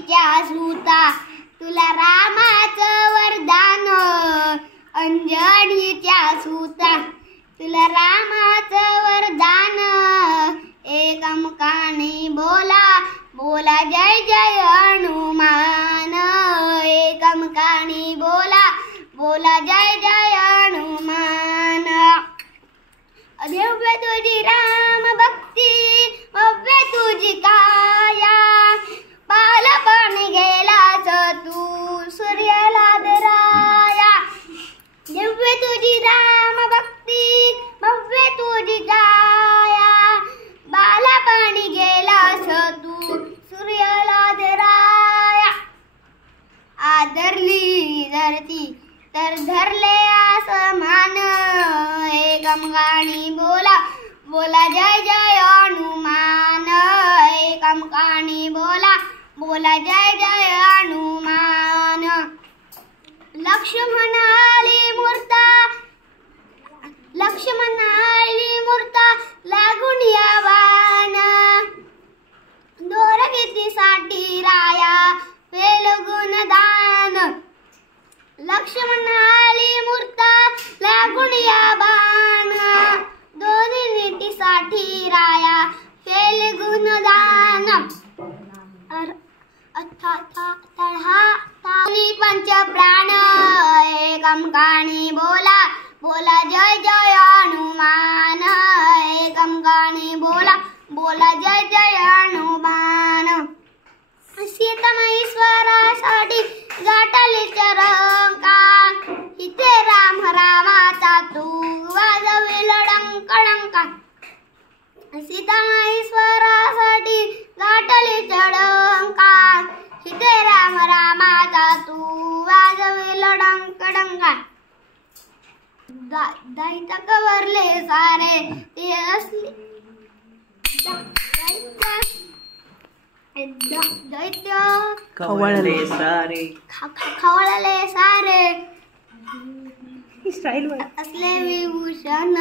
अंजनीच्या सुता तुला रामाचं वरदान, अंजनीच्या सुता तुला रामाचं वरदान, एकमकाने बोला बोला जय जय हनुमान, एकमकाने बोला बोला जय जय हनुमान। दिव्य तुझी राम भक्ती भव्य तुझी काया, बालपण गेलास तू सूर्याला दराया, दिव्य तुझी राम भक्ती भव्य तुझी काया, बालपण गेलास तू सूर्याला दराया। आदरली धरती तर धरले आसमान, एकमकाने बोला बोला जय जय हनुमान, एकमकाने बोला बोला जय जय हनुमान। लक्ष्मण आली मूर्ता लागून या बाण, दोरगीतीसाठी राया फेल गुणदान, लक्ष्मण आली मूर्ता लागून या बाण, दोन्ही नीतीसाठी राया फेल गुणदान। पंच प्राण एकमकाने बोला बोला जय जय हनुमान, एकमकाने बोला बोला जय जय हनुमान। सीता महेश्वरासाठी गाठले चरंका, इथे राम रामाचा तू वाजविला डंका, सीता महेश्वरासाठी गाठले चरंका, इथे राम रामाचा तू वाजविला डंका। दैत्य कवरले सारे ते असले दैत्य खवळले सारे खवळले सारे स्टाईल असले विभूषण,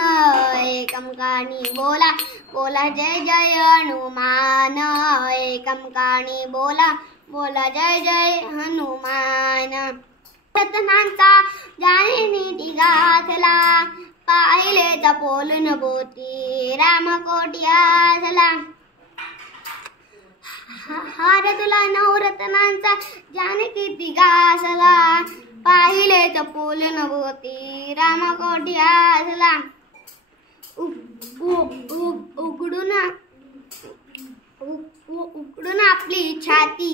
एकमकाने बोला बोला जय जय हनुमान, एकमकाने बोला बोला जय जय हनुमान। रत्नांचा जाणे नीती गाथला, पाहिले तर बोलून बोती रामकोटी आसला, हार तुला नवरत्नांचा जाने किती गासला, पाहिले तर बोलून बोती रामकोटी आसला। उकडून आपली छाती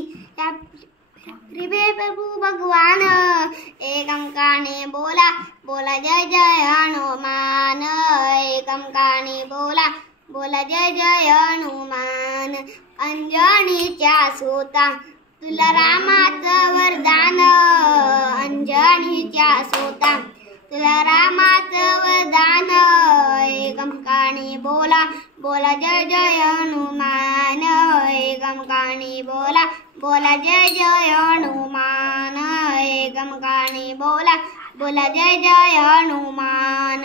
प्रभू भगवान, एकमकाने बोला बोला जय जय हनुमान, एकमकाने बोला बोला जय जय हनुमान। अंजनीच्या सुता तुला रामाचं वरदान, अंजनीच्या सुता तुला रामाचं वरदान, एकमकाने बोला बोला जय जय हनुमान, एकमकाने बोला बोला जय जय हनुमान, एकमकाने बोला बोला जय जय हनुमान।